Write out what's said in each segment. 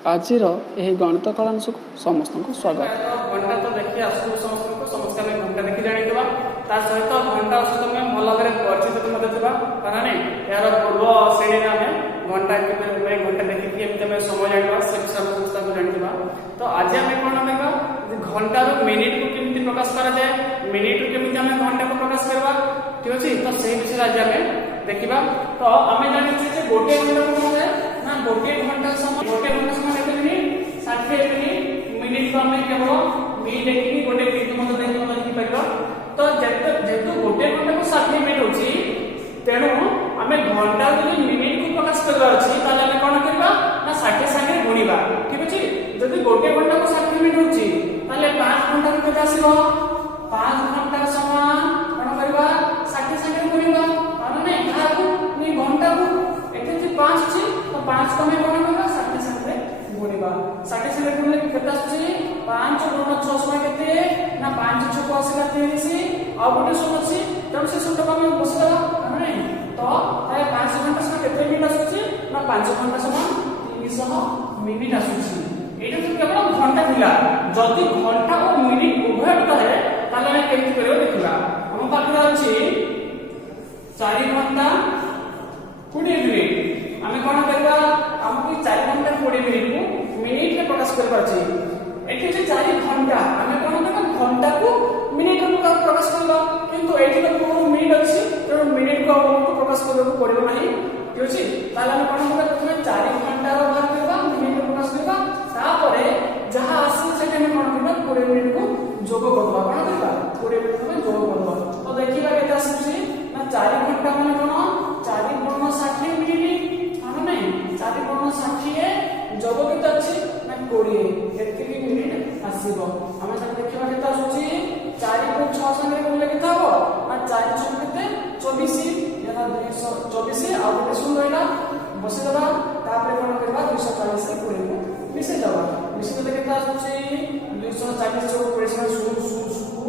ଆଜିର ଏହି ଗଣିତ କଳାଂଶକୁ ସମସ୍ତଙ୍କୁ ସ୍ୱାଗତ। ଘଣ୍ଟା ତ ଦେଖି ଆସୁଛୁ ସମସ୍ତେ ଆମେ ଘଣ୍ଟା ଦେଖି ଜାଣିଥିବା ତା ସହିତ ଘଣ୍ଟା ସହିତ ଆମେ ଭଲ ଭାବରେ ପରିଚିତ ମଧ୍ୟ ଥିବା କାରଣ ଏହାର ପୂର୍ବ ଶ୍ରେଣୀରେ ଆମେ ଘଣ୍ଟା ଘଣ୍ଟା ଦେଖିକି ଏମିତି ଆମେ ସମୟ ଜାଣିବା ସେ ବିଷୟରେ ସମସ୍ତଙ୍କୁ ଜାଣିଥିବା। ତ ଆଜି ଆମେ କ'ଣ କରିବା ଘଣ୍ଟାରୁ ମିନିଟ୍କୁ କେମିତି ପ୍ରକାଶ କରାଯାଏ, ମିନିଟ୍ରୁ କେମିତି ଆମେ ଘଣ୍ଟାକୁ ପ୍ରକାଶ କରିବା, ଠିକ୍ ଅଛି। ତ ସେଇ ବିଷୟରେ ଆଜି ଆମେ ଦେଖିବା। ତ ଆମେ ଜାଣିଛେ ଯେ ଗୋଟିଏ ଘଣ୍ଟାକୁ କ'ଣ ହୁଏ ନା ଗୋଟିଏ ଘଣ୍ଟା ସମୟ କେତେ ମିନିଟ୍ 60 ମିନିଟ୍। ମିନିଟ୍ ଆମେ କେବଳ ମିନିଟ୍ ଦେଖିକି ଗୋଟେ ମିନିଟ୍ ମଧ୍ୟ ଦେଖିପାରିବା। ତ ଯେହେତୁ ଗୋଟିଏ ଘଣ୍ଟାକୁ 60 ମିନିଟ୍ ହେଉଛି ତେଣୁ ଆମେ ଘଣ୍ଟା ଯଦି ମିନିଟ୍କୁ ପ୍ରକାଶ କରିବାର ଅଛି ତାହେଲେ ଆମେ କ'ଣ କରିବା ନା 60 ସାଙ୍ଗରେ ଗୁଣିବା, ଠିକ୍ ଅଛି। ଯଦି ଗୋଟିଏ ଘଣ୍ଟାକୁ 60 ମିନିଟ୍ ହେଉଛି ତାହେଲେ 5 ଘଣ୍ଟାକୁ କେତେ ଆସିବ, 5 ଘଣ୍ଟା ସମାନ କ'ଣ କରିବା 60 ସାଙ୍ଗରେ ଗୁଣିବା ମାନେ ଏହାକୁ ଘଣ୍ଟାକୁ ଏଠି 5 ଅଛି ତ 5 କୁ ଆମେ କ'ଣ କରିବା 60 ସାଙ୍ଗରେ ଗୁଣିବା। 60 ସାଙ୍ଗରେ ଗୁଣିଲେ କେତେ ଆସୁଛି 5 ଗୁଣ 6 ସମାନ କେତେ ନା 5 6 80 30 ଆଉ ଗୋଟେ ଶୂନ ଅଛି ତେଣୁ ସେ ଶୂନଟାକୁ ଆମେ ବସେଇଦେବା ମାନେ ତ 5 ଘଣ୍ଟା ସମାନ କେତେ ମିନିଟ୍ ଆସୁଛି ନା 5 ଘଣ୍ଟା ସମାନ 300 ମିନିଟ୍ ଆସୁଛି। ଏଇଟା ତ କେବଳ ଘଣ୍ଟା ଥିଲା। ଯଦି ଘଣ୍ଟା ଓ ମିନିଟ୍ ଉଭୟ ଥାଏ ତାହେଲେ ଆମେ କେମିତି କରିବା ଦେଖିବା। ଆମ ପାଖରେ ଅଛି 4 ଘଣ୍ଟା 20 ମିନିଟ୍। ଆମେ କ'ଣ କରିବା ଆମକୁ 4 ଘଣ୍ଟା 20 ମିନିଟ୍କୁ ମିନିଟ୍ରେ ପ୍ରକାଶ କରିବାର ଅଛି। ଏଠି ଅଛି 4 ଘଣ୍ଟା ଆମେ କ'ଣ କରିବା ଘଣ୍ଟାକୁ ମିନିଟ୍ରେ ପ୍ରକାଶ କରିବା କିନ୍ତୁ ଏଠି ତ ପୂର୍ବରୁ ମିନିଟ୍ ଅଛି ତେଣୁ ମିନିଟ୍କୁ ଆମକୁ ପ୍ରକାଶ କରିବାକୁ ପଡ଼ିବ ନାହିଁ, ଠିକ୍ ଅଛି। ତାହେଲେ ଆମେ କ'ଣ କରିବା ପ୍ରଥମେ 4 ଘଣ୍ଟାର ବାହାର କରିବା ମିନିଟ୍ରେ ପ୍ରକାଶ କରିବା ତାପରେ ଯାହା ଆସିବ ସେଠି ଆମେ କ'ଣ କରିବା 20 ମିନିଟ୍କୁ ଯୋଗ କରିଦେବା। କ'ଣ କରିବା 20 ମିନିଟ୍ ଆମେ ଯୋଗ କରିଦେବା। ତ ଦେଖିବା କେତେ ଆସୁଛି ନା 4 ଘଣ୍ଟା ମାନେ କ'ଣ 4 ଗୁଣ 60 ମିନିଟ୍ ମାନେ ନାଇଁ 4 ଗୁଣ 60 ଯୋଗ କେତେ ଅଛି ନା 20 ଏତିକି ମିନିଟ୍ ଆସିବ। ଆମେ ତାକୁ ଦେଖିବା କେତେ ଆସୁଛି 4 କୁ 6 ସାଙ୍ଗରେ ଗୁଣିଲେ କେତେ ହବ ନା 4 6 କେତେ 24 ଏହା 224 ଆଉ ଗୋଟେ ଶୂନ ରହିଲା ବସେଇଦେବା ତାପରେ କ'ଣ କରିବା 240 ରେ 20 କୁ ମିଶେଇଦେବା। ମିଶେଇଦେଲେ କେତେ ଆସୁଛି 240 ଯୋଗ 20 ଶୂନ ଶୂନ ଶୂନ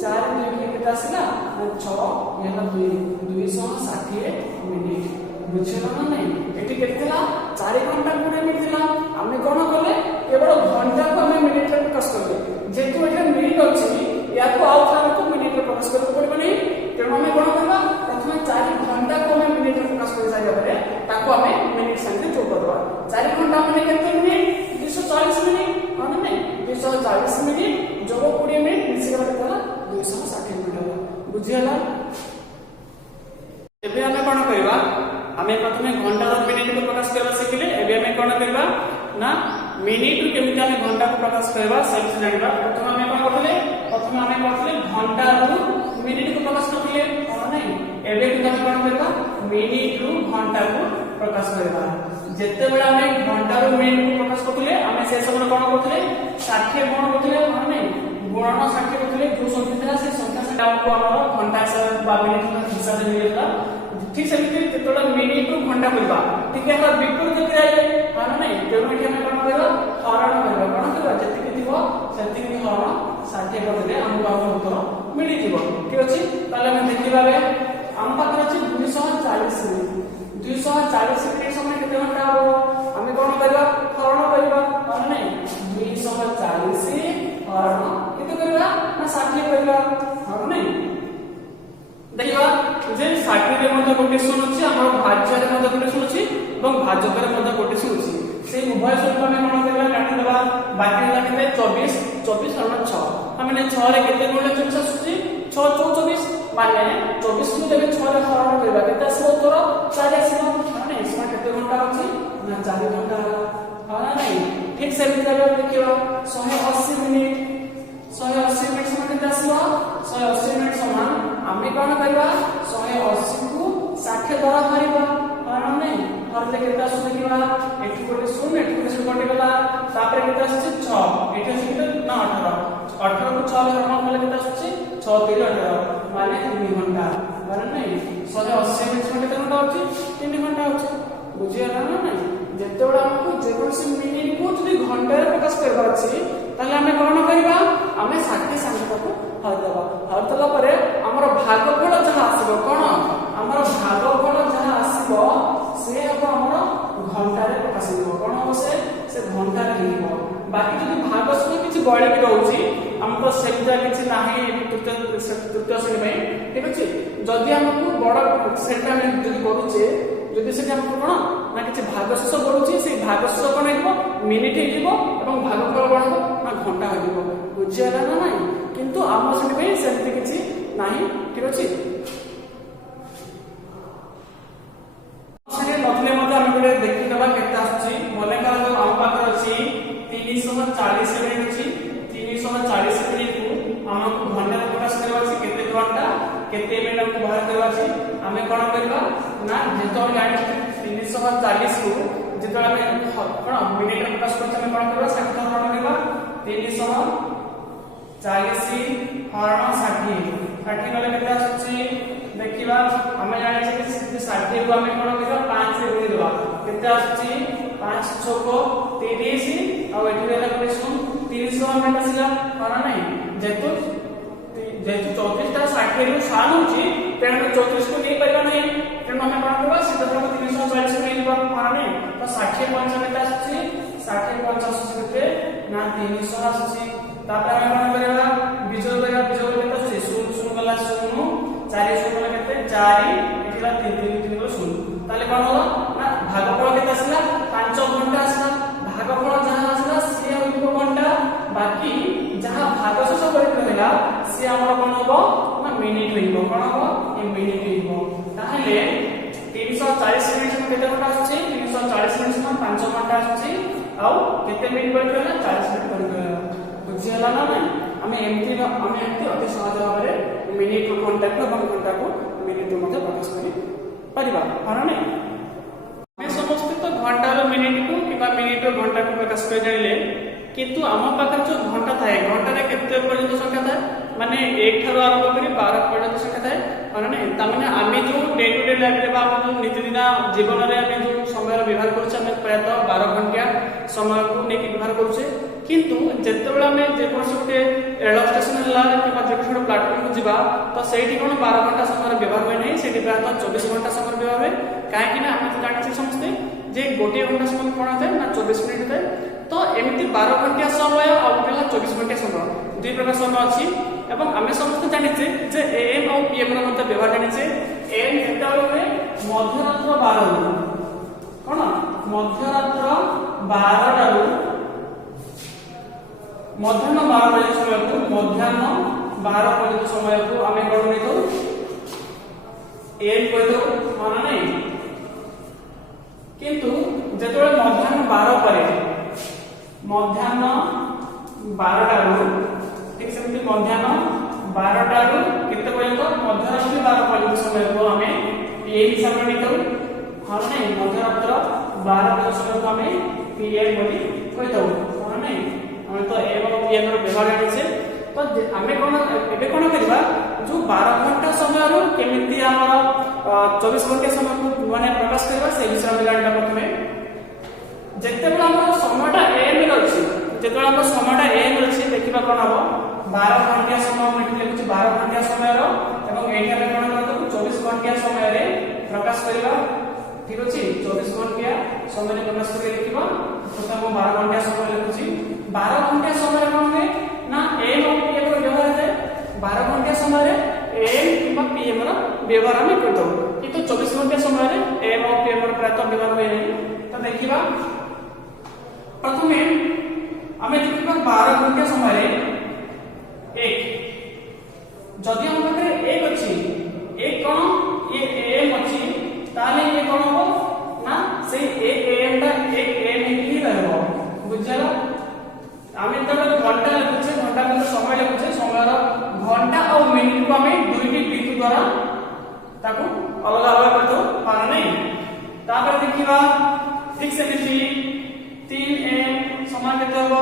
4 2 କେତେ ଆସିଲା ନା 6 ଏହା 260 ମିନିଟ୍। ବୁଝିଲ ନା ନାଇଁ ଏଠି କେତେ ଥିଲା 4 ଘଣ୍ଟା 20 ମିନିଟ୍ ଥିଲା। ଆମେ କ'ଣ କଲେ କେବଳ ଘଣ୍ଟାକୁ ଆମେ ମିନିଟ୍ରେ ପ୍ରକାଶ କଲେ ଯେହେତୁ ଏଠି ମିନିଟ୍ ଅଛି ୟାକୁ ଆଉ ଥରେ ମିନିଟ୍ରେ ପ୍ରକାଶ କରିବାକୁ ପଡ଼ିବନି ତେଣୁ ଆମେ କ'ଣ କରିବା ପ୍ରଥମେ 4 ଘଣ୍ଟାକୁ ଆମେ ମିନିଟ୍ରେ ପ୍ରକାଶ କରି ସାରିବା ପରେ ତାକୁ ଆମେ ମିନିଟ୍ ସାଙ୍ଗରେ ଯୋଗ କରିଦେବା। 4 ଘଣ୍ଟା ମାନେ କେତେ ମିନିଟ୍ 240 ମିନିଟ୍ ମାନେ ନାଇଁ 240 ମିନିଟ୍ ଯୋଗ 20 ମିନିଟ୍ ମିଶିଗଲା କେତେ ହେଲା 260 ମିନିଟ୍ ହେଲା। ବୁଝିହେଲା। ଏବେ ଆମେ କ'ଣ କରିବା ଆମେ ପ୍ରଥମେ ଘଣ୍ଟାର ମିନିଟ୍କୁ ପ୍ରକାଶ କରିବା ଶିଖିଲେ। ଏବେ ଆମେ କ'ଣ କରିବା ନା ମିନିଟ୍ରୁ କେମିତି ଆମେ ଘଣ୍ଟାକୁ ପ୍ରକାଶ କରିବା ସେ ବିଷୟରେ ଜାଣିବା। ପ୍ରଥମେ ଆମେ କ'ଣ କରିଥିଲେ ଘଣ୍ଟାରୁ ମିନିଟ୍କୁ ପ୍ରକାଶ କରିଥିଲେ କ'ଣ ନାହିଁ। ଏବେ କିନ୍ତୁ ଆମେ କ'ଣ କରିବା ମିନିଟ୍ରୁ ଘଣ୍ଟାକୁ ପ୍ରକାଶ କରିବା। ଯେତେବେଳେ ଆମେ ଘଣ୍ଟାରୁ ମିନିଟ୍କୁ ପ୍ରକାଶ କରୁଥିଲେ ଆମେ ସେ ସମୟରେ କ'ଣ କରୁଥିଲେ 60 ଗୁଣ କରୁଥିଲେ ମାନେ ନାହିଁ ଗୁଣନ 60 କରୁଥିଲେ ଯୋଉ ସଂଖ୍ୟା ଥିଲା ସେ ସଂଖ୍ୟା ସାଙ୍ଗେ ଆମକୁ ଆମର ଘଣ୍ଟା ବା ମିନିଟ୍ ହିସାବରେ ମିଳିଥିଲା। ଠିକ୍ ସେମିତି ଯେତେବେଳେ ମିନିଟ୍ରୁ ଘଣ୍ଟା କରିବା ଠିକ୍ ଏହାର ବିପରୀତ କ୍ରିୟା ମାନେ ନାହିଁ ତେଣୁ ଏଠି ଆମେ କ'ଣ କରିବା ହରଣ କରିବା। କ'ଣ କରିବା ଯେତିକି ଥିବ ସେତିକି ହରଣ 60 କରିଦେଲେ ଆମକୁ ଆମର ଉତ୍ତର ମିଳିଯିବ, ଠିକ୍ ଅଛି। ତାହେଲେ ଆମେ ଦେଖିବା ଆମ ପାଖରେ ଅଛି 240 ମିନିଟ୍। 240 ମିନିଟ୍ ସମୟ କେତେ ଘଣ୍ଟା ହବ ଆମେ କ'ଣ କରିବା ହରଣ କରିବା ମାନେ ନାହିଁ 240 ହରଣ କେତେ କରିବା ନା 60 କରିବା ହରଣ ନାହିଁ। ଦେଖିବା ଯେ 60 ରେ ମଧ୍ୟ ଗୋଟେ ଶୂନ ଅଛି ଆମର ଭାଜ୍ୟରେ ମଧ୍ୟ ଗୋଟେ ଶୂନ ଅଛି ଏବଂ ଭାଜକରେ ମଧ୍ୟ ଗୋଟେ ଶୂନ ଅଛି। ସେଇ ଉଭୟ ଶୂନକୁ ଆମେ କ'ଣ କରିବା କାଟିଦେବା ବାକି ହେଲା କେତେ 24 ହରଣ 6 ଆମେ 6 ରେ କେତେ ଗୁଣିଲେ 24 ଆସୁଛି 6 24 ମାନେ 24 କୁ ଯେବେ 6 ରେ ହରଣ କରିବା କେତେ ଆସିବ ଉତ୍ତର 4 ଆସିବ ମାନେ ସମୟ କେତେ ଘଣ୍ଟା ଅଛି ନା 4 ଘଣ୍ଟା ହଁ ନାଇଁ। ଠିକ୍ ସେମିତି ଭାବେ ଦେଖିବା 180 ମିନିଟ୍ 180 ମିନିଟ୍ ସମୟ କେତେ ଆସିବ 180 ମିନିଟ୍ ସମାନ ଆମେ କ'ଣ କରିବା 180 କୁ 60 ଦ୍ୱାରା ହରିବା କାରଣ ନାଇଁ ହରିଲେ କେତେ ଆସୁଛି ଦେଖିବା ଏଠି ଗୋଟେ ଶୂନ ଏଠି ଗୋଟେ ଶୂନ କଟିଗଲା ତାପରେ କେତେ ଆସୁଛି 6 ଏଠି ଅଛି କେତେ ନା 18 କୁ 6 ରେ ହରଣ କଲେ କେତେ ଆସୁଛି 6 3 18 ମାନେ 3 ଘଣ୍ଟା ମାନେ ନାଇଁ 180 ମିନିଟ୍ ସମୟ କେତେ ଘଣ୍ଟା ଅଛି 3 ଘଣ୍ଟା ଅଛି। ବୁଝିଗଲା ନା ନାଇଁ। ଯେତେବେଳେ ଆମକୁ ଯେକୌଣସି ମିନିଟ୍କୁ ଯଦି ଘଣ୍ଟାରେ ପ୍ରକାଶ କରିବାର ଅଛି ତାହେଲେ ଆମେ କ'ଣ କରିବା ଆମେ 60 ସାଙ୍ଗେ ତାକୁ ହରିଦେବା। ହରିଦେଲା ପରେ ଆମର ଭାଗଫଳ ଯାହା ଆସିବ କ'ଣ ଆମର ଭାଗଫଳ ଯାହା ଆସିବ ସେ ହେବ ଆମର ଘଣ୍ଟାରେ ପ୍ରକାଶ ହେବ। କ'ଣ ହେବ ସେ ଘଣ୍ଟାରେ ହେଇଯିବ। ବାକି ଯଦି ଭାଗ ସହିତ କିଛି ବଳିକି ରହୁଛି ଆମର ତ ସେମିତି କିଛି ନାହିଁ ତୃତୀୟ ଶ୍ରେଣୀ ପାଇଁ, ଠିକ ଅଛି। ଯଦି ଆମକୁ ବଡ଼ ସେଟା ଆମେ ଯଦି କରୁଛେ, ଯଦି ସେଠି ଆମକୁ କଣ ନା କିଛି ଭାଗ ଶେଷ ବଢୁଛି, ସେଇ ଭାଗ ଶେଷ କଣ ହେଇଯିବ ମିନିଟ୍ ହେଇଯିବ ଏବଂ ଭାଗଫଳ କଣ ହେବ ନା ଘଣ୍ଟା ହେଇଯିବ। ବୁଝିହେଲା ନା ନାହିଁ? କିନ୍ତୁ ଆମ ଶ୍ରେଣୀ ପାଇଁ ସେମିତି କିଛି ନାହିଁ, ଠିକ ଅଛି। ନଥିଲେ ମଧ୍ୟ ଆମେ ଗୋଟେ ଦେଖିଦେବା କେତେ ଆସୁଛି। ମନେକର ଆମ ପାଖରେ ଅଛି 340 ମିନିଟ୍ ଅଛି। 340 ମିନିଟ୍କୁ ଆମକୁ ଘଣ୍ଟାରେ ପ୍ରକାଶ କରିବାର ଅଛି। କେତେ ଘଣ୍ଟା କେତେ ମିନିଟ୍ ଆମକୁ ବାହାର କରିବାର ଅଛି। ଆମେ କଣ କରିବା ନା ଯେତେବେଳେ ଜାଣିଛୁ 340କୁ ଯେତେବେଳେ ଆମେ କଣ ମିନିଟ୍ରେ ପ୍ରକାଶ କରୁଛୁ, ଆମେ କଣ କରିବା 60 ହରଣ କରିବା। 340 ହରଣ 60 କଲେ କେତେ ଆସୁଛି ଦେଖିବା। ଆମେ ଜାଣିଛେ କି 60 କୁ ଆମେ କଣ କରିବା 5 ରେ ଗୁଣି ଦେବା। କେତେ ଆସୁଛି 5 ଛକ 30 ଆଉ ଏଠି ଦେଲା କେତେ ଶୁଣ 300 ମିନିଟ୍ ଆସିଲା ନା ନାହିଁ। ଯେହେତୁ 34 ଟା 60 ରୁ ସାନ ହଉଛି, ତେଣୁ 34 କୁ ନେଇ ପାରିବା ନାହିଁ। ତେଣୁ ଆମେ କଣ କରିବା ସେଟାକୁ 340 କୁ ନେଇଯିବା ନା ନାହିଁ। ତ 60 50 କେତେ ଆସୁଛି 60 50 ଆସୁଛି କେତେ ନା 300 ଆସୁଛି। ତାପରେ ଆମେ କଣ କରିବା ବିଜୋଗ କରିବା। ବିଜୋଗ କେତେ ଆସୁଛି 0 0 ଗଲା 0 4 0 ଗଲା କେତେ 4 ଏଠି ଗଲା 3 3 3 ଗଲା 0। ତାହେଲେ କଣ ହলো ନା ଭାଗଫଳ କେତେ ଆସିଲା 5 ଘଣ୍ଟା ଆସିଲା। ଭାଗଫଳ ଯାହା ଆସିଲା ସିଏ ହୋଇଯିବ ଘଣ୍ଟା, ବାକି ଯାହା ଭାଗ ଶେଷ କରିକି ରହିଲା ସିଏ ଆମର କଣ ହବ ନା ମିନିଟ୍ ହୋଇଯିବ। କଣ ହବ ଏ ମିନିଟ୍ ହୋଇଯିବ। ତାହେଲେ 340 ମିନିଟ୍ କେତେ ଘଣ୍ଟା ଆସୁଛି 340 ମିନିଟ୍ 5 ଘଣ୍ଟା ଆସୁଛି। ଆଉ କେତେ ମିନିଟ୍ କରିକି ରହିଲା 40 ମିନିଟ୍ କରିକି ରହିଲା। ବୁଝିହେଲା ନା ନାହିଁ? ଆମେ ଏମିତି ଅତି ସହଜ ଭାବରେ ମିନିଟ୍ ଘଣ୍ଟାକୁ ଏବଂ ଘଣ୍ଟାକୁ ମିନିଟ୍ ମଧ୍ୟ ପ୍ରକାଶ କରିପାରିବା ନା ନାହିଁ? ଆମେ ସମସ୍ତେ ତ ଘଣ୍ଟାର ମିନିଟ୍କୁ କିମ୍ବା ମିନିଟ୍ର ଘଣ୍ଟାକୁ ପ୍ରକାଶ କରି ଜାଣିଲେ, କିନ୍ତୁ ଆମ ପାଖରେ ଯୋଉ ଘଣ୍ଟା ଥାଏ, ଘଣ୍ଟାରେ କେତେ ପର୍ଯ୍ୟନ୍ତ ସଂଖ୍ୟା ଥାଏ ମାନେ 1 ଠାରୁ ଆରମ୍ଭ କରି 12 ପର୍ଯ୍ୟନ୍ତ ସଂଖ୍ୟା ଥାଏ ନା ନାହିଁ? ତାମାନେ ଆମେ ଯୋଉ ଡେ ଟୁ ଡେ ଲାଇଫରେ ବା ଆମ ଯୋଉ ନୀତିଦିନ ଜୀବନରେ ଆମେ ଯୋଉ ସମୟର ବ୍ୟବହାର କରୁଛେ, ଆମେ ପ୍ରାୟତଃ 12 ଘଣ୍ଟିଆ ସମୟକୁ ନେଇକି ବ୍ୟବହାର କରୁଛେ। କିନ୍ତୁ ଯେତେବେଳେ ଆମେ ଯେକୌଣସି ଗୋଟେ ରେଳ ଷ୍ଟେସନ ହେଲା କିମ୍ବା ଯେକୌଣସି ଗୋଟେ ପ୍ଲାଟଫର୍ମକୁ ଯିବା, ତ ସେଇଠି କ'ଣ 12 ଘଣ୍ଟା ସମୟର ବ୍ୟବହାର ହୁଏ ନାହିଁ, ସେଇଠି ପ୍ରାୟତଃ 24 ଘଣ୍ଟା ସମୟର ବ୍ୟବହାର ହୁଏ। କାହିଁକି ନା ଆମେ ତ ଜାଣିଛେ ସମସ୍ତେ ଯେ ଗୋଟିଏ ଘଣ୍ଟା ସମୟ କ'ଣ ଥାଏ ନା 24 ମିନିଟ୍ ଥାଏ। ତ ଏମିତି 12 ଘଣ୍ଟିଆ ସମୟ ଆଉ ଗୋଟେ ହେଲା 24 ଘଣ୍ଟିଆ ସମୟ, ଦୁଇ ପ୍ରକାର ସମୟ ଅଛି। ଏବଂ ଆମେ ସମସ୍ତେ ଜାଣିଛେ ଯେ AM ଆଉ PM ର ମଧ୍ୟ ବ୍ୟବହାର ଜାଣିଛେ। AM କେତେବେଳେ ହୁଏ ମଧ୍ୟରାତ୍ର 12 ରୁ କ'ଣ ମଧ୍ୟରାତ୍ର 12ଟାରୁ ମଧ୍ୟାହ୍ନ 12 ପର୍ଯ୍ୟନ୍ତ ସମୟକୁ ମଧ୍ୟାହ୍ନ 12 ପର୍ଯ୍ୟନ୍ତ ସମୟକୁ ଆମେ କ'ଣ ନେଇଥାଉ AM କହିଥାଉ ନା ନାହିଁ। କିନ୍ତୁ ଯେତେବେଳେ ମଧ୍ୟାହ୍ନ 12 ପରେ ମଧ୍ୟାହ୍ନ 12ଟାରୁ ଠିକ ସେମିତି ମଧ୍ୟାହ୍ନ 12ଟାରୁ କେତେ ପର୍ଯ୍ୟନ୍ତ ମଧ୍ୟରାତ୍ରି 12 ପର୍ଯ୍ୟନ୍ତ ସମୟକୁ ଆମେ PM ହିସାବରେ ନେଇଥାଉ ହଁ ନାହିଁ। ମଧ୍ୟରାତ୍ର 12 ପର୍ଯ୍ୟନ୍ତ ସମୟକୁ ଆମେ PM ବୋଲି କହିଥାଉ ହଁ ନାହିଁ। ଆମେ ତ ଏବଂ PM ର ବ୍ୟବହାର ଜାଣିଛେ। ତ ଆମେ କ'ଣ ଏବେ କ'ଣ କରିବା ଯୋଉ 12 ଘଣ୍ଟା ସମୟରୁ କେମିତି ଆମର 24 ଘଣ୍ଟା ସମୟକୁ ମାନେ ପ୍ରକାଶ କରିବା ସେ ବିଷୟରେ ଆମେ ଜାଣିବା। ପ୍ରଥମେ ଯେତେବେଳେ ଆମର ସମୟଟା AM ରେ ଅଛି, ଯେତେବେଳେ ଆମର ସମୟଟା AM ରେ ଅଛି ଦେଖିବା କ'ଣ ହବ 12 ଘଣ୍ଟିଆ ସମୟ ମୁଁ ଏଠି ଲେଖୁଛି 12 ଘଣ୍ଟିଆ ସମୟର ଏବଂ ଏଇଠି ଆମେ କ'ଣ କରିଦେବୁ 24 ଘଣ୍ଟିଆ ସମୟରେ ପ୍ରକାଶ କରିବା। ଠିକ ଅଛି 24 ଘଣ୍ଟିଆ ସମୟରେ ପ୍ରକାଶ କରି ଲେଖିବା। ପ୍ରଥମେ ମୁଁ 12 ଘଣ୍ଟିଆ ସମୟ ଲେଖୁଛି। 12 ଘଣ୍ଟିଆ ସମୟରେ କ'ଣ ହୁଏ ନା AM ଆଉ PM ର ବ୍ୟବହାର ହୁଏ। 12 ଘଣ୍ଟିଆ ସମୟରେ AM କିମ୍ବା PM ର ବ୍ୟବହାର ଆମେ କରିଥାଉ, କିନ୍ତୁ 24 ଘଣ୍ଟିଆ ସମୟରେ AM ଆଉ PM ର ପ୍ରାୟତଃ ବ୍ୟବହାର ହୁଏ ନାହିଁ। ତ ଦେଖିବା ପ୍ରଥମେ ଆମେ ଦେଖିବା 12 ଘଣ୍ଟିଆ ସମୟରେ 1 ଯଦି ଆମ ପାଖରେ 1 ଅଛି, 1 କ'ଣ ଏ AM ଅଛି, ତାହେଲେ ये कौन हो ना से 1 AM टा 1 AM ही रहबो। बुझला आमे त घंटा लिखुछे, घंटा के समय लिखुछे, समयर घंटा और मिनिट को हमें दुईटी बिंदु द्वारा ताको अलग अलग करतो पार नहीं। तापर देखिबा ठीक से लिखी 3 AM समय केते हो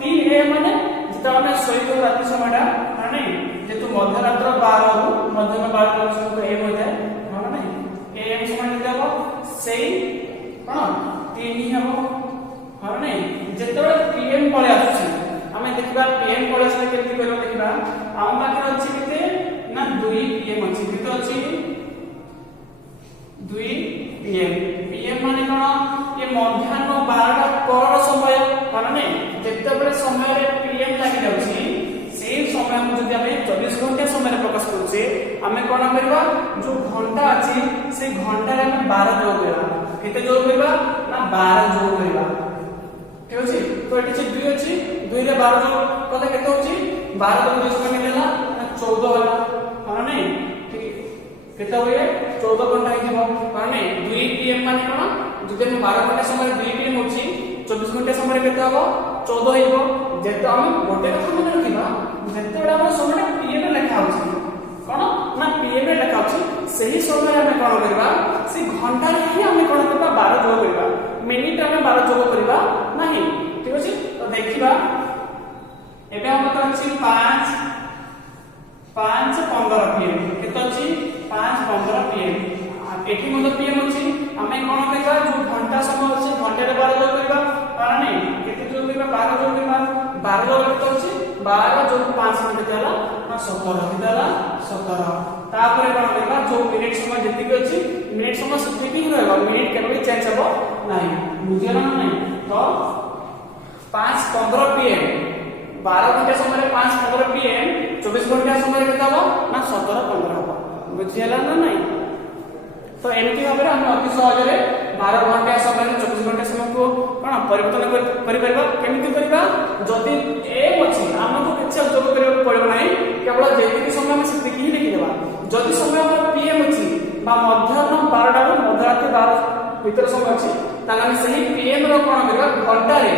3 AM माने जेता हमें सोइतो राति समयटा ना नहीं, जेतु मध्यरात्र 12 ରୁ ମଧ୍ୟାହ୍ନ 12 ପର୍ଯ୍ୟନ୍ତ AM होता है ना नहीं। AM समय केते हो सेई कोन 3 ही हो हां नहीं। जेतबे PM पळे आछी हमें देखिबा PM पळे आछी केमति करबो देखिबा हम पाखे अछि केते ना 2 PM अछि केते अछि 2 PM। PM माने कोन ये ମଧ୍ୟାହ୍ନ 12ଟା ପରର ସମୟ ମାନେ ଯେତେବେଳେ ସମୟରେ PM ଲାଗି ଯାଉଛି ସେଇ ସମୟକୁ ଯଦି ଆମେ 24 ଘଣ୍ଟା ସମୟରେ ପ୍ରକାଶ କରୁଛେ ଆମେ କଣ କରିବା ଯୋଉ ଘଣ୍ଟା ଅଛି ସେ ଘଣ୍ଟାରେ ଆମେ 12 ଯୋଗ କରିବା କେତେ ଯୋଗ କରିବା ନା 12 ଯୋଗ କରିବା ঠিক আছে তো এটি যে 2 ଅଛି 2 ରେ 12 যোগ কত কেতে হচ্ছে 12 যোগ 2 কেতে ହେଲା না 14 ହେଲା মানে ঠিক কেতে হয়ে 14 ঘন্টা ହେଇଯିବ মানে 2 PM মানে কোন যদি আমি 12 ঘন্টা সময় 2 PM হচ্ছে 24 ঘন্টা সময় কেতে হবে 14 হইব যেতে আমি গোটে কথা মনে রাখিবা যেতেবেলা আমার সময়টা PM রে লেখা আছে কোন না PM রে লেখা আছে ସେହି ସମୟରେ ଆମେ କଣ କରିବା ସେ ଘଣ୍ଟାରେ ହିଁ ଆମେ କଣ କରିବା 12 ଯୋଗ କରିବା ମିନିଟ ଆମେ 12 ଯୋଗ କରିବା ନାହିଁ ଠିକ ଅଛି ତ ଦେଖିବା ଏବେ ଆମ ତ ଅଛି 5:15 PM କେତେ ଅଛି 5:15 PM ଏଠି ମଧ୍ୟ PM ଅଛି ଆମେ କଣ କରିବା ଯୋଉ ଘଣ୍ଟା ସମୟ ଅଛି ଘଣ୍ଟାରେ 12 ଯୋଗ କରିବା କାରଣ ନାହିଁ କେତେ ଯୋଗ କରିବା 12 ଯୋଗ କରିବା 12 ଯୋଗ କେତେ ଅଛି 12 ଯୋଗ 5 କେତେ ହେଲା ନା 17 କେତେ ହେଲା 17 तापर कोन देखा जो मिनिट समय जति के अछि मिनिट समय सेटिंग रहबा मिनिट केबे चेंज हबो नाही बुझियला नाही तो 5:15 PM 12 घंटा समय 5:15 PM 24 घंटा समय केता हबो ना 17:15 हबो बुझियला ना नाही तो एमती भाबे हम अति सहज रे 12 घंटा समय 24 घंटा समय को कोन परिवर्तन करि परबा केमिति करबा जदि एम अछि हमको किछ जोग करबा पड़बो नाही केवल जेति समय हम सेति ही लिखि देबा जदि समय हमर PM अछि बा मध्याह्न 12 टा मध्यरात्रि 12 भीतर समय अछि ताले हम सही PM रो कोन करबा घंटा रे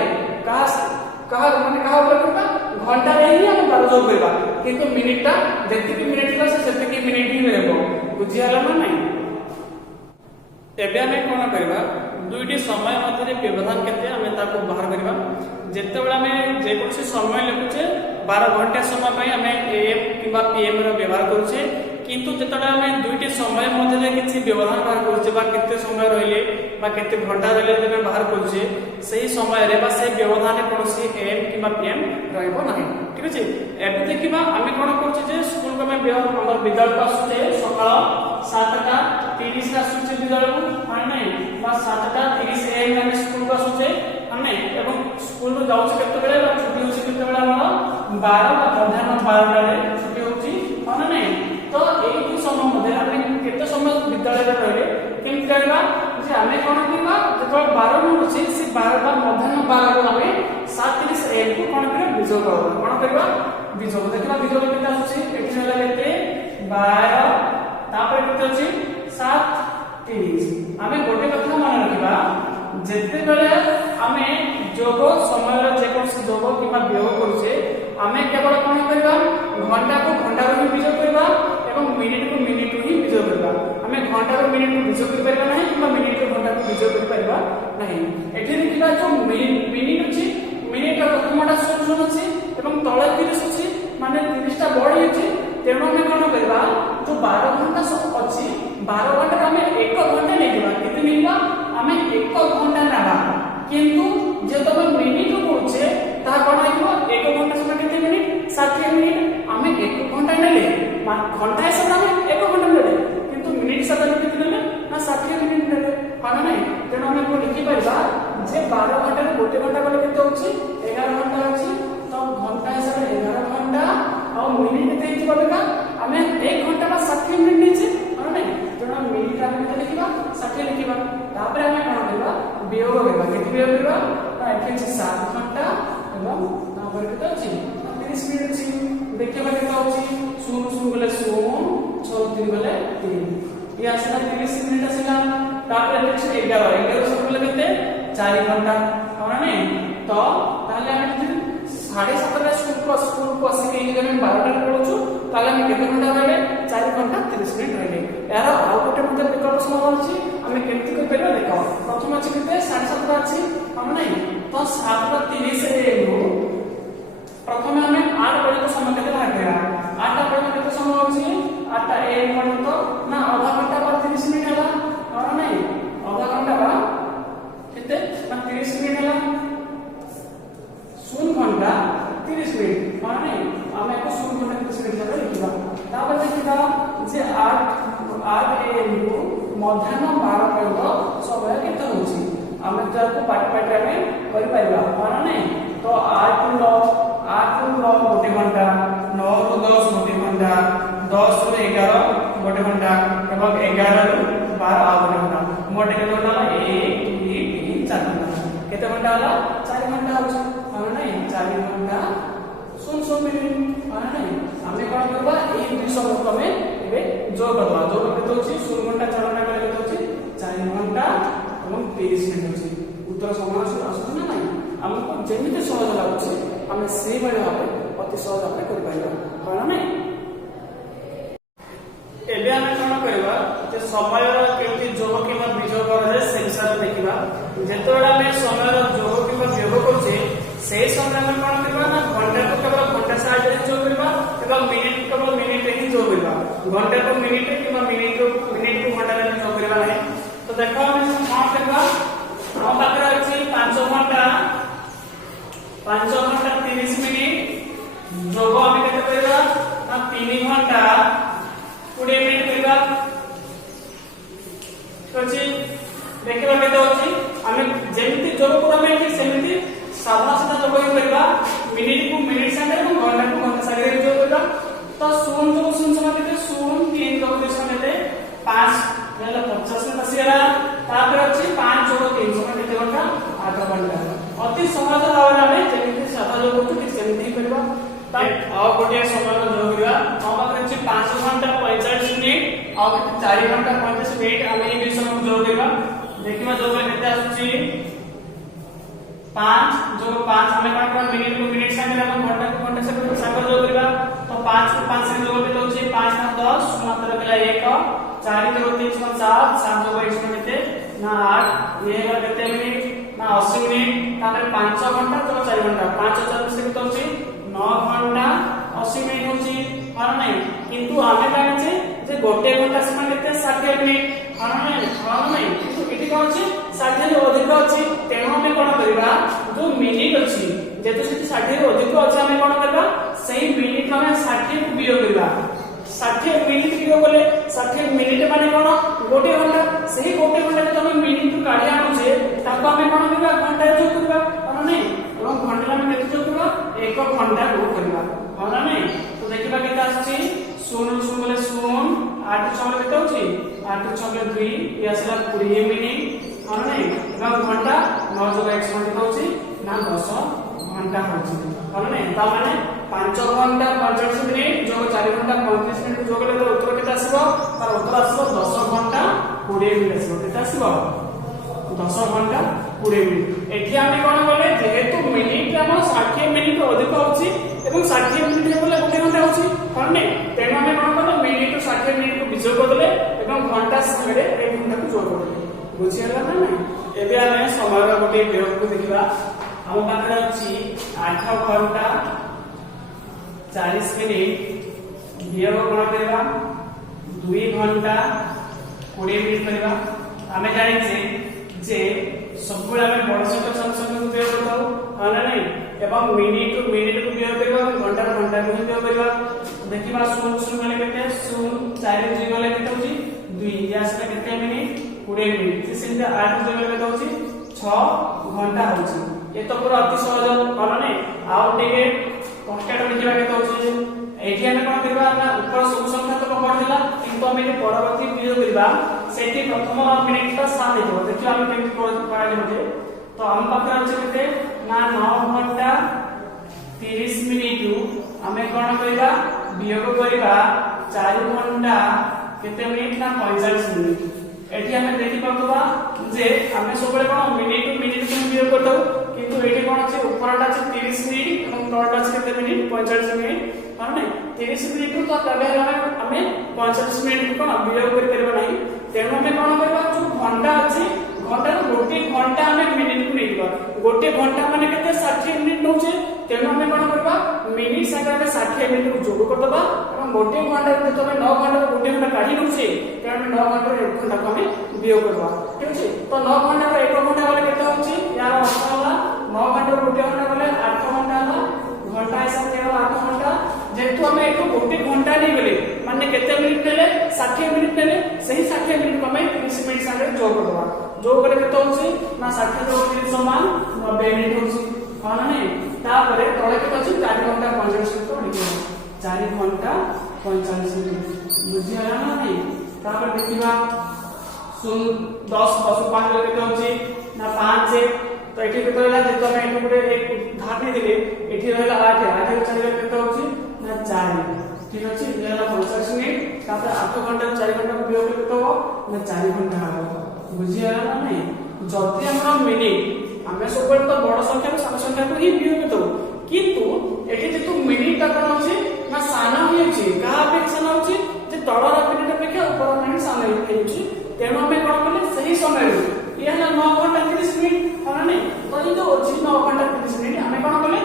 कहा माने कहा करबा घंटा रे ही हम 12 जोग करबा किंतु मिनिट टा जेति की मिनिट ला से सेति की मिनिट ही रहबो बुझियाला ना नाही एबे हमें कोन करबा दुईटी समय मध्य व्यवधान केते हमें ताको बाहर करबा जेतेबेला हमें जे कोनसे समय लिखुचे 12 घंटा समय पई हमें AM किबा PM रो व्यवहार करूचे किंतु जेतडा हमें दुईटी समय मध्य किछि व्यवधान बाहर करूचे बा केते समय रहले बा केते घंटा रहले जेबे बाहर करूचे सही समय रे बा से व्यवधान कोनसी AM किबा PM रहबो नाही ठीक अछि एबे देखिबा हमें कोन करूचे जे स्कूल को हमें हमर विद्यालय आसुचे सकाळ 7:30 रा आसुचे विद्यालय को माने नाही बा 7:30 AM हमें स्कूल को आसुचे हमने एवं स्कूल को जाउचे केते बेले बा छुट्टी होचे केते बेले हमर 12 बा मध्याह्न 12 रे छुट्टी होची माने नाही तो एई समय मध्ये हमें केते समय विद्यालय रे रहले केमति करबा जे हमें कोन करबा जेतो 12 मिनिट अछि से 12 बा मध्याह्न 12 को हमें 7:30 AM को कोन करबा बिजोग करबा कोन करबा बिजोग देखिबा बिजोग केते आछी एठी होला केते 12 तापर केते अछि 7:30 हमें गोटे कथा मन रखिबा जेते बेले हमें जोग समय रे जे कोन से जोग किबा व्यय करूचे हमें केवल कोन करबा घंटा को घंटा रो ही बिजोग करबा एवं मिनिट को मिनिट ही बिजोग करबा हमें घंटा रो मिनिट को बिजोग कर परबा नहीं किबा मिनिट को घंटा को बिजोग कर परबा नहीं एठी देखिबा जो मिनिट अछि मिनिट रो प्रथमटा 16 अछि एवं तळे 30 अछि माने 30 टा बढी अछि तेणु हमें कोन करबा जो 12 घंटा सब अछि 12 घंटा हमें 1 घंटा लेबा केते मिलबा हमें 1 घंटा नेबा किंतु जे तब मिनिट होचे ता कोन आइबो 1 घंटा समय केते मिनिट 60 मिनिट हमें 1 घंटा नेले घंटा हिसाब हमें 1 घंटा नेले किंतु मिनिट हिसाब केते नेले ना 60 मिनिट नेले कोन नाही तेणु हमें को लिखि परबा जे 12 घंटा रे गोटे घंटा बोले केते होची 11 घंटा होची तो घंटा हिसाब 11 घंटा और मिनिट केते हिसाब देखा हमें 1 घंटा बा 60 मिनिट नीचे कोन नाही तेणु मिनिट हमें केते लिखिबा 60 लिखिबा तापर हमें कोन करबा वियोग करबा केते वियोग करबा ना एठी 7 घंटा एवं तापर केते अछि 30 मिनिट अछि देखिबा केते अछि 0 0 गले 0 6 3 गले 3 ये आसला 30 मिनिट आसला तापर एठी 11 11 सब गले केते 4 घंटा कोन नाही तो ताले हम 7:30 स्कूल को आसी के जने 12 टा पढछु ताले हम केते घंटा रहले 4 घंटा 30 मिनिट रहले यार आउ गोटे मते विकल्प समय अछि हमें केमति कर परबा देखो प्रथम अछि केते 7:30 अछि हम नाही तो 7:30 रे एगो प्रथम हमें 8 बजे तो समय केते भाग गया 8 बजे केते समय अछि 8 AM पर्यंत ना आधा घंटा पर 30 मिनिट हला और नाही आधा घंटा बा केते ना 30 मिनिट हला 0 घंटा 30 मिनिट माने हमें को 0 घंटा 30 मिनिट जब लिखिबा तापर देखिबा जे 8 AM को मध्याह्न 12 पर्यंत समय केते होची हमें तो को पार्ट रे करि परिबा माने लगभग 11 ରୁ 12 ଆଉ ଗୋଟେ घंटा मोटे केते घंटा होला 1 2 3 4 घंटा केते घंटा होला 4 घंटा होछ माने नै 4 घंटा 00 मिनिट माने नै हमने कोन करबा ए दुई सब तमे एबे जोग करबा जोग केते होछि 16 घंटा 4 घंटा केते होछि 4 घंटा एवं 30 मिनिट होछि उत्तर समान आसु ना नै हमको जेमिते सहज लागुछि हमें से बळे भाबे अति सहज भाबे कर पाइबा कोन नै एबे हम कोन करबा जे समयर केमति जोग किबा विजोग करे से विषय देखिबा जेतोडा में समयर जोग किबा वियोग करछे से समय में कोन करबा ना घंटा को केवल घंटा साहाय्य रे जोग करबा एवं मिनिट केवल मिनिट रे ही जोग करबा घंटा को मिनिट रे किबा मिनिट को घंटा रे जोग करबा नै तो देखो हम कोन करबा हम पाकर अछि 5 घंटा 30 मिनिट जोग हम केते करबा ना 3 घंटा 20 मिनिट करबा कछि देखिबा केते होछि हमें जेमिति जोग करबा ठीक सेमिति साधा साधा जोग करबा मिनिट को मिनिट संगे और घंटा को घंटा संगे जोग करबा तो 0 जो 0 समान केते 0 3 जोग समान केते 5 मतलब 50 में बसिरा तापर अछि 5 जोग 3 समान केते घंटा 8 घंटा अति सहज भाବରେ ଆମେ ଯେମିତି ସାଧା ଯୋଗ କରୁଛୁ ଠିକ ସେମିତି କରିବା ଆଉ ଗୋଟିଏ ସମୟ ଯୋଗ କରିବା ଆମ ପାଖରେ ଅଛି 5 ଘଣ୍ଟା 45 ମିନିଟ ଆଉ 4 ଘଣ୍ଟା 35 ମିନିଟ ଆମେ ଏହି ସମୟ ଯୋଗ କରିବା ଦେଖିବା ଯୋଗ କେତେ ଆସୁଛି 5 जोग 5 हमें कोन कोन मिनिट को मिनिट संगे हम घंटा को घंटा संगे जोग करबा तो 5 को 5 से जोग केते होछि 5 ना 10 मात्र केला 1 4 के 3 7 7 जोग 1 केते ना 8 ये केते मिनिट ना 80 मिनिट तापर 5 घंटा तो 4 घंटा 5 40 केते होछि 9 घंटा 80 मिनिट होछि माने नै किंतु हमें काने छै जे गोटे घंटा समान केते 60 मिनिट माने नै किंतु एठी कोन छै 60 रो अधिक अछि तेनो हमें कोन करबा जो मिनिट अछि जेते से 60 रो अधिक अछि हमें कोन करबा सही मिनिट हमें 60 को वियोग करबा 60 मिनिट वियोग बोले 60 मिनिट माने कोन गोटे घंटा सही गोटे घंटा तो हमें मिनिट को काढी आनु छे ताको हमें कोन करबा घंटा जोग करबा माने नै एवं घंटा में केते जोग करबा 1 घंटा जोग करबा माने नै तो देखिबा केते आछि 0 0 बोले 0 8 6 केते होछि 8 6 2 ये असला 20 मिनिट माने नै एवं घंटा 9 जोग 1 घंटा होछि ना 10 घंटा होछि माने नै ता माने 5 घंटा 45 मिनिट जोग 4 घंटा 35 मिनिट जोग ले तो उत्तर केते आसीबो तार उत्तर आसीबो 10 घंटा 20 मिनिट आसीबो केते आसीबो 10 घंटा 20 मिनिट एठी आमे कोन बोले जेहेतु मिनिट हम 60 मिनिट अधिक होछि एवं 60 मिनिट बोले 1 घंटा होछि कोन नै तेनो हमें कोन बोले मिनिट 60 मिनिट को वियोग करले एवं घंटा संगे 1 घंटा को जोग करले बुझियला ना नै एबे आमे समय गोटे वियोग को देखिबा हम पाखरे अछि 8 घंटा 40 मिनिट वियोग कोन करबा 2 घंटा 20 मिनिट करबा हमें जानि छे जे सबुला में बड़ संख्या को वियोग करताउ हाना नै एवं मिनिट को वियोग करबा घंटा को वियोग करबा देखिबा 0 0 गले केते 0 4 0 गले केते होची 2 यास में केते मिनिट 20 मिनिट से 8 0 गले केते होची 6 घंटा होची ये तो पूरा अति सहज हाना नै आउ टिके कष्टटा देखिबा केते होची एठी हम कोन करबा ना ऊपर सब संख्या तो पढ़ दिला किंतु हम ए परवर्ती वियोग करबा सेठी प्रथम मिनिट का 7 देबो देखियो हम केमति पढ़ाले मते तो हम पाखर अछि केते ना 9 घंटा 30 मिनिट हमें कोन करबा वियोग करबा 4 घंटा केते मिनिट ना 45 मिनिट एठी हमें देखि पड़तबा जे हमें सबले कोन मिनिट को वियोग करतौ किंतु एठी कोन अछि ऊपरटा अछि 30 मिनिट और तळटा अछि केते मिनिट 45 मिनिट माने 30 मिनिट तो तबे हमें 45 मिनिट को वियोग कर परबा नहीं तेनो हमें कोन करबा जो घंटा अछि घंटा गोटे घंटा हमें मिनिट को नेबा गोटे घंटा माने केते 60 मिनिट नउचे तेनो हमें कोन करबा मिनिट संगे हमें 60 मिनिट को जोग करतबा और गोटे घंटा के तो हमें 9 घंटा गोटे घंटा काढी नउचे तेनो 9 घंटा 1 घंटा को हमें वियोग करबा ठीक अछि तो 9 घंटा पर 1 घंटा वाला केते होची यार अर्थ होला 9 घंटा गोटे घंटा वाला 8 घंटा होला घंटा हिसाब से 8 घंटा जेतु हमें एक गोटे घंटा नहीं मिले माने केते मिनिट नेले 60 मिनिट नेले सही 60 मिनिट को हमें 30 मिनिट संगे जोग करबा जोग करे केते होची ना 60 जोग 30 समान 90 मिनिट होची कोन नै तापरे तळे केते होची 4 घंटा 45 मिनिट लिखो 4 घंटा 45 मिनिट बुझिया ना नै तापर देखिबा 10 + 5 केते होची ना 5 तो एठी केते रहला जेतो हम एठी गुटे एक धापी दिले एठी रहला 8 8 के 4 केते होची ना 4 ठीक अछि जेला 45 मिनिट तापर 8 घंटा 4 घंटा उपयोग केते हो ना 4 घंटा हो बुझिया ना नहीं जति हमरा मिनिट हमें सब तो बड़ संख्या को सान संख्या को ही उपयोग केते हो किंतु एठी जेतु मिनिट ता कोन होची ना साना ही होची का अपेक्षा ना होची जे तळर मिनिट अपेक्षा ऊपर मिनिट साना ही होची तेणु हमें कोन करले सही समय ये ना 9 घंटा 30 मिनिट होना नहीं तो ये जो अछि 9 घंटा 30 मिनिट हमें कोन करले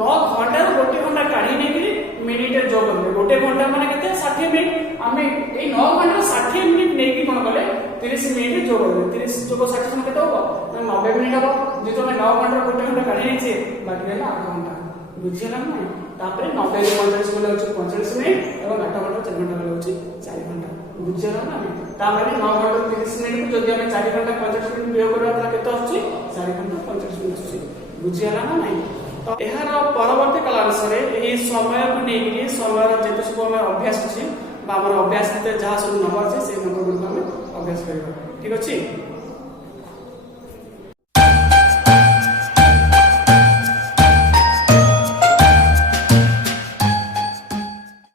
9 घंटा रो 1 घंटा काढी नै कि मिनिट जो करले 1 घंटा माने केते 60 मिनिट हमें ए 9 घंटा 60 मिनिट नै कि कोन करले 30 मिनिट जो करले 30 जो 60 मिनिट केते हो ना 90 मिनिट हो जे तो मैं 9 घंटा 1 घंटा काढी नै छे बाकी रहला 8 घंटा बुझियला ना तापर 90 रे 45 बोले अछि 45 मिनिट और 8 घंटा 4 घंटा बोले अछि 4 घंटा बुझियला ना तापर 9 घंटा 30 मिनिट जदि हमें 4 घंटा 50 मिनिट उपयोग करबा त केते अछि 4 घंटा 50 मिनिट अछि बुझियला ना नहीं तो एहार परवर्ती काल अनुसार ए समय को नै कि समय जेते सब हम अभ्यास अछि बा हमर अभ्यास जहाँ सब नंबर छै से नंबर को हम अभ्यास करबा ठीक अछि।